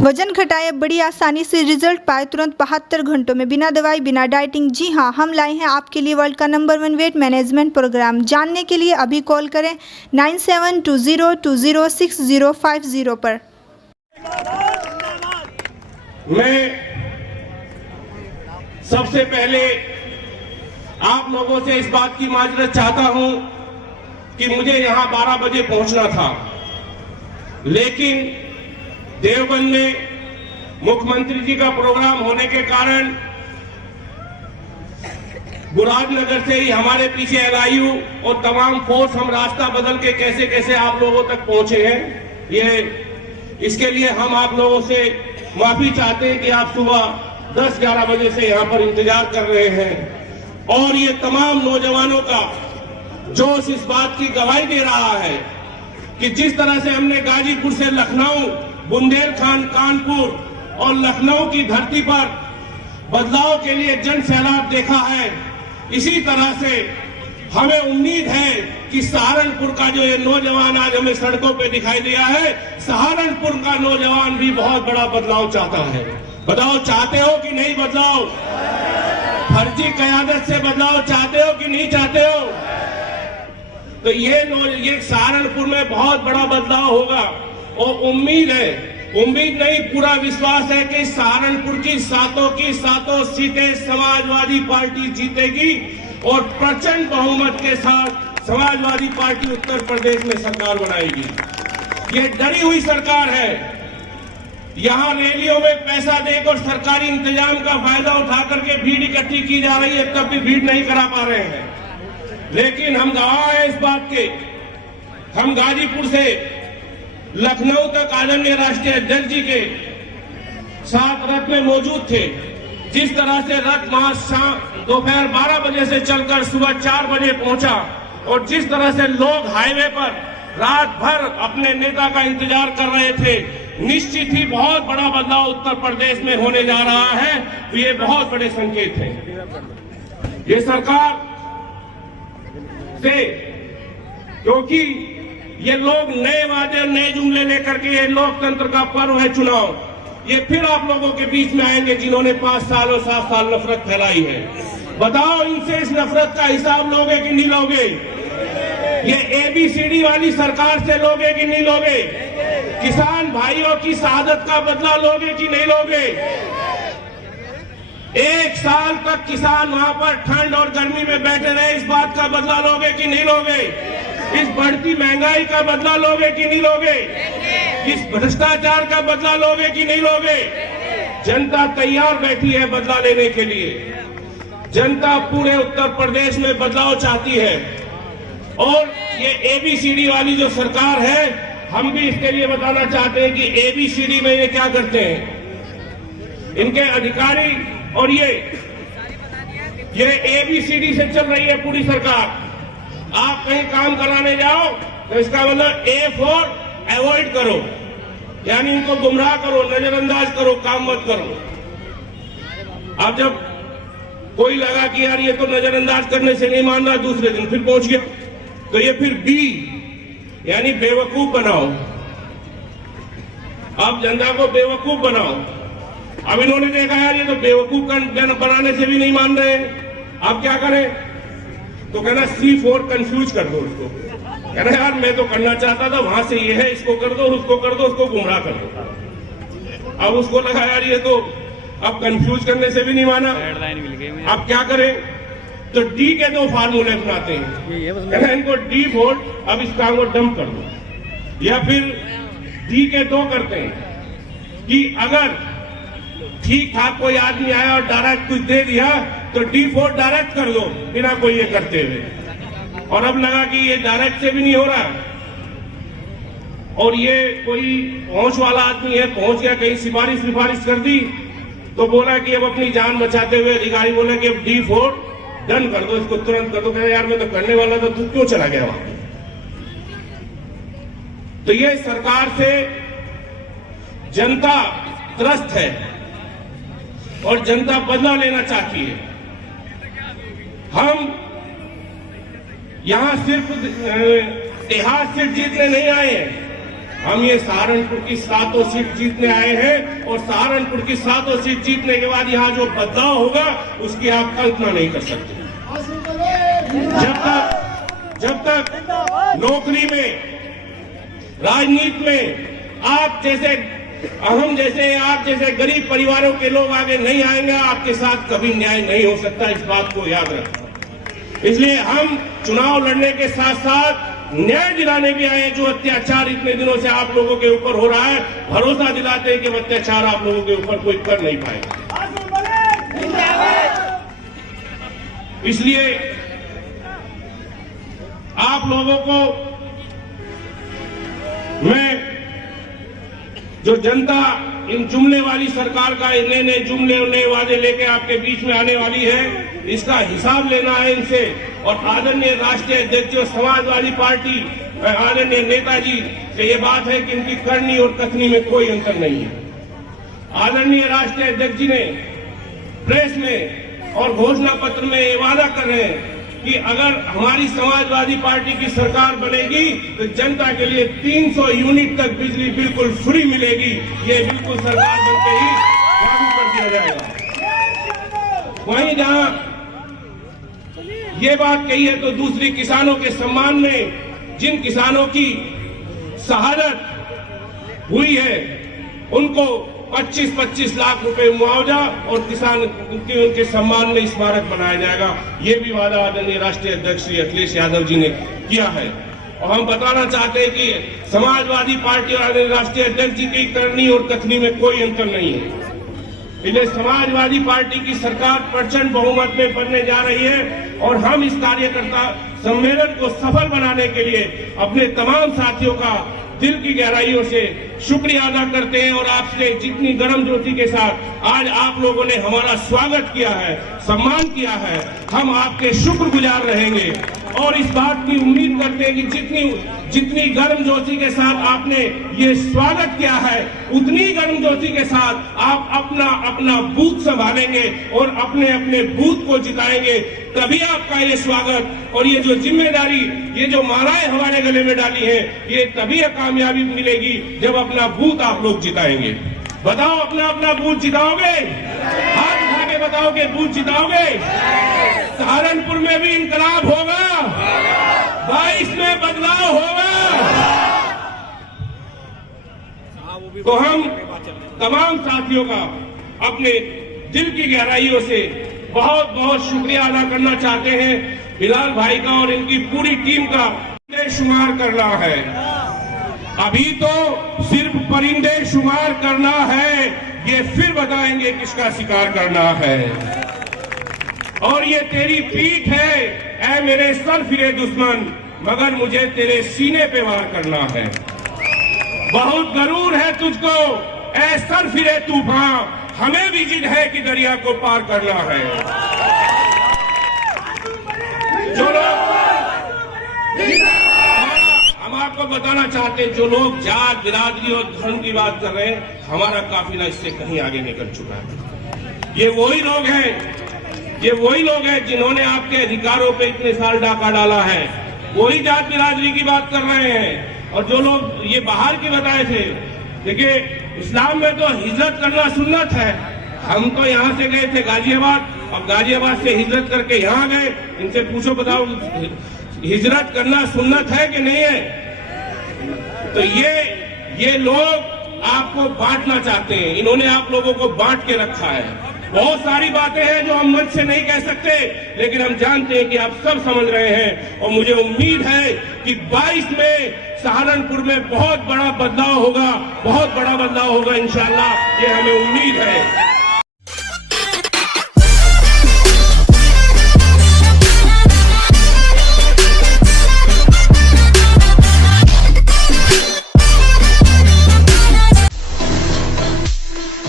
वजन घटाए, बड़ी आसानी से रिजल्ट पाए तुरंत 72 घंटों में, बिना दवाई बिना डाइटिंग। जी हाँ, हम लाए हैं आपके लिए वर्ल्ड का नंबर 1 वेट मैनेजमेंट प्रोग्राम। जानने के लिए अभी कॉल करें 9720206050 पर। मैं सबसे पहले आप लोगों से इस बात की माजरत चाहता हूं कि मुझे यहां 12 बजे पहुंचना था, लेकिन देवबंद में मुख्यमंत्री जी का प्रोग्राम होने के कारण मुरादनगर से ही हमारे पीछे एलआईयू और तमाम फोर्स हम रास्ता बदल के कैसे कैसे आप लोगों तक पहुंचे हैं। इसके लिए हम आप लोगों से माफी चाहते हैं कि आप सुबह 10-11 बजे से यहां पर इंतजार कर रहे हैं। और ये तमाम नौजवानों का जोश इस बात की गवाही दे रहा है कि जिस तरह से हमने गाजीपुर से लखनऊ, बुंदेलखंड, कानपुर और लखनऊ की धरती पर बदलाव के लिए जन सैलाब देखा है, इसी तरह से हमें उम्मीद है कि सहारनपुर का जो ये नौजवान आज हमें सड़कों पे दिखाई दिया है, सहारनपुर का नौजवान भी बहुत बड़ा बदलाव चाहता है। बदलाव चाहते हो कि नहीं? बदलाव फर्जी क़यादत से बदलाव चाहते हो कि नहीं चाहते हो? तो ये सहारनपुर में बहुत बड़ा बदलाव होगा और उम्मीद नहीं, पूरा विश्वास है कि सहारनपुर की सातों सीटें समाजवादी पार्टी जीतेगी और प्रचंड बहुमत के साथ समाजवादी पार्टी उत्तर प्रदेश में सरकार बनाएगी। ये डरी हुई सरकार है। यहां रैलियों में पैसा देकर सरकारी इंतजाम का फायदा उठा करके भीड़ इकट्ठी की जा रही है, तब भी भीड़ नहीं करा पा रहे हैं। लेकिन हम गवाह हैं इस बात के। हम गाजीपुर से लखनऊ तक आदरणीय राष्ट्रीय अध्यक्ष जी के साथ रथ में मौजूद थे। जिस तरह से रथ वहां दोपहर 12 बजे से चलकर सुबह 4 बजे पहुंचा और जिस तरह से लोग हाईवे पर रात भर अपने नेता का इंतजार कर रहे थे, निश्चित ही बहुत बड़ा बदलाव उत्तर प्रदेश में होने जा रहा है। तो ये बहुत बड़े संकेत हैं। ये सरकार से, क्योंकि ये लोग नए वादे और नए जुमले लेकर के, ये लोकतंत्र का पर्व है चुनाव, ये फिर आप लोगों के बीच में आएंगे जिन्होंने 5 साल और 7 साल नफरत फैलाई है। बताओ, इनसे इस नफरत का हिसाब लोगे कि नहीं लोगे? ये ABCD वाली सरकार से लोगे कि नहीं लोगे? किसान भाइयों की शहादत का बदला लोगे कि नहीं लोगे? 1 साल तक किसान वहां पर ठंड और गर्मी में बैठे रहे, इस बात का बदला लोगे कि नहीं लोगे? इस बढ़ती महंगाई का बदला लोगे कि नहीं लोगे? इस भ्रष्टाचार का बदला लोगे कि नहीं लोगे? जनता तैयार बैठी है बदला लेने के लिए। जनता पूरे उत्तर प्रदेश में बदलाव चाहती है और ये ABCD वाली जो सरकार है, हम भी इसके लिए बताना चाहते हैं कि ABCD में ये क्या करते हैं। इनके अधिकारी और ये ABCD से चल रही है पूरी सरकार। आप कहीं काम कराने जाओ तो इसका मतलब A फॉर अवॉइड करो, यानी इनको गुमराह करो, नजरअंदाज करो, काम मत करो। अब जब कोई लगा कि यार ये तो नजरअंदाज करने से नहीं मान रहा, दूसरे दिन फिर पहुंच गया, तो ये फिर B यानी बेवकूफ बनाओ। अब जनता को बेवकूफ बनाओ। अब इन्होंने देखा यार ये तो बेवकूफ बनाने से भी नहीं मान रहे, अब क्या करें? तो कहना C4 कंफ्यूज कर दो उसको। कहना यार मैं तो करना चाहता था, वहां से ये है, इसको कर दो, उसको कर दो, उसको गुमराह कर दो। अब उसको लगा यार ये तो अब कंफ्यूज करने से भी नहीं माना, अब क्या करें? तो D के 2 फार्मूले अपनाते हैं। कहना इनको D वोट, अब इस काम को डंप कर दो। या फिर D के 2 करते हैं कि अगर ठीक ठाक कोई आदमी आया और डायरेक्ट कुछ दे दिया तो D4 डायरेक्ट कर दो बिना कोई ये करते हुए। और अब लगा कि ये डायरेक्ट से भी नहीं हो रहा और ये कोई पहुंच वाला आदमी है, पहुंच गया, कहीं सिफारिश कर दी तो बोला कि अब अपनी जान बचाते हुए अधिकारी बोले कि अब D4 डन कर दो, इसको तुरंत कर दो। कह यार मैं तो करने वाला था, तू क्यों चला गया वहां? तो ये सरकार से जनता त्रस्त है और जनता बदला लेना चाहती है। हम यहां सिर्फ इतिहास से जीतने नहीं आए हैं, हम ये सहारनपुर की 7 सीट जीतने आए हैं और सहारनपुर की 7 सीट जीतने के बाद यहाँ जो बदलाव होगा उसकी आप कल्पना नहीं कर सकते। जब तक नौकरी में, राजनीति में आप जैसे आप जैसे गरीब परिवारों के लोग आगे नहीं आएंगे, आपके साथ कभी न्याय नहीं हो सकता, इस बात को याद रखना। इसलिए हम चुनाव लड़ने के साथ साथ न्याय दिलाने भी आए। जो अत्याचार इतने दिनों से आप लोगों के ऊपर हो रहा है, भरोसा दिलाते हैं कि अत्याचार आप लोगों के ऊपर कोई कर नहीं पाएगा। इसलिए आप लोगों को मैं, जो जनता इन जुमले वाली सरकार का नए जुमले और नए वादे लेके आपके बीच में आने वाली है, इसका हिसाब लेना है इनसे। और आदरणीय राष्ट्रीय अध्यक्ष जो समाजवादी पार्टी, आदरणीय नेताजी से ये बात है कि इनकी करनी और कथनी में कोई अंतर नहीं है। आदरणीय राष्ट्रीय अध्यक्ष जी ने प्रेस में और घोषणा पत्र में ये वादा कर रहे हैं कि अगर हमारी समाजवादी पार्टी की सरकार बनेगी तो जनता के लिए 300 यूनिट तक बिजली बिल्कुल फ्री मिलेगी। ये बिल्कुल सरकार बनते ही लागू कर दिया जाएगा। वहीं जहां ये बात कही है तो दूसरी, किसानों के सम्मान में जिन किसानों की शहादत हुई है उनको 25-25 लाख रुपए मुआवजा और किसान उनके सम्मान में स्मारक बनाया जाएगा। ये भी वादा आदरणीय राष्ट्रीय अध्यक्ष श्री अखिलेश यादव जी ने किया है। और हम बताना चाहते हैं कि समाजवादी पार्टी और आदरणीय राष्ट्रीय अध्यक्ष जी की करनी और कथनी में कोई अंतर नहीं है। इसलिए समाजवादी पार्टी की सरकार प्रचंड बहुमत में बनने जा रही है और हम इस कार्यकर्ता सम्मेलन को सफल बनाने के लिए अपने तमाम साथियों का दिल की गहराइयों से शुक्रिया अदा करते हैं। और आपसे जितनी गर्मजोशी के साथ आज आप लोगों ने हमारा स्वागत किया है, सम्मान किया है, हम आपके शुक्रगुजार रहेंगे। और इस बात की उम्मीद करते हैं कि जितनी गर्मजोशी के साथ आपने ये स्वागत किया है, उतनी गर्मजोशी के साथ आप अपना बूथ संभालेंगे और अपने बूथ को जिताएंगे। तभी आपका ये स्वागत और ये जो जिम्मेदारी, ये जो मालाएं हमारे गले में डाली है, ये तभी कामयाबी मिलेगी जब अपना बूथ आप लोग जिताएंगे। बताओ, अपना बूथ जिताओगे? हाथ उठा के बताओ कि बूथ जिताओगे? सहारनपुर में भी इंकलाब होगा, 22 में बदलाव होगा। तो हम तमाम साथियों का अपने दिल की गहराइयों से बहुत बहुत शुक्रिया अदा करना चाहते हैं। बिलाल भाई का और इनकी पूरी टीम का शुमार करना है। अभी तो सिर्फ परिंदे शुमार करना है, ये फिर बताएंगे किसका शिकार करना है। और ये तेरी पीठ है ऐ मेरे सर फिरे दुश्मन, मगर मुझे तेरे सीने पे वार करना है। बहुत गरूर है तुझको ऐ सर फिरे तूफान, हमें भी जिद है कि दरिया को पार करना है। जो लोग, हम आपको बताना चाहते हैं, जो लोग जात, बिरादरी और धर्म की बात कर रहे हैं, हमारा काफिला इससे कहीं आगे निकल चुका है। ये वही लोग हैं जिन्होंने आपके अधिकारों पे इतने साल डाका डाला है, वही जात बिरादरी की बात कर रहे हैं। और जो लोग ये बाहर के बताए थे, देखिए इस्लाम में तो हिजरत करना सुन्नत है। हम तो यहाँ से गए थे गाजियाबाद, अब गाजियाबाद से हिजरत करके यहाँ गए। इनसे पूछो, बताओ हिजरत करना सुन्नत है कि नहीं है? तो ये लोग आपको बांटना चाहते हैं, इन्होंने आप लोगों को बांट के रखा है। बहुत सारी बातें हैं जो हम मंच से नहीं कह सकते, लेकिन हम जानते हैं कि आप सब समझ रहे हैं। और मुझे उम्मीद है कि 22 में सहारनपुर में बहुत बड़ा बदलाव होगा, इंशाअल्लाह, ये हमें उम्मीद है।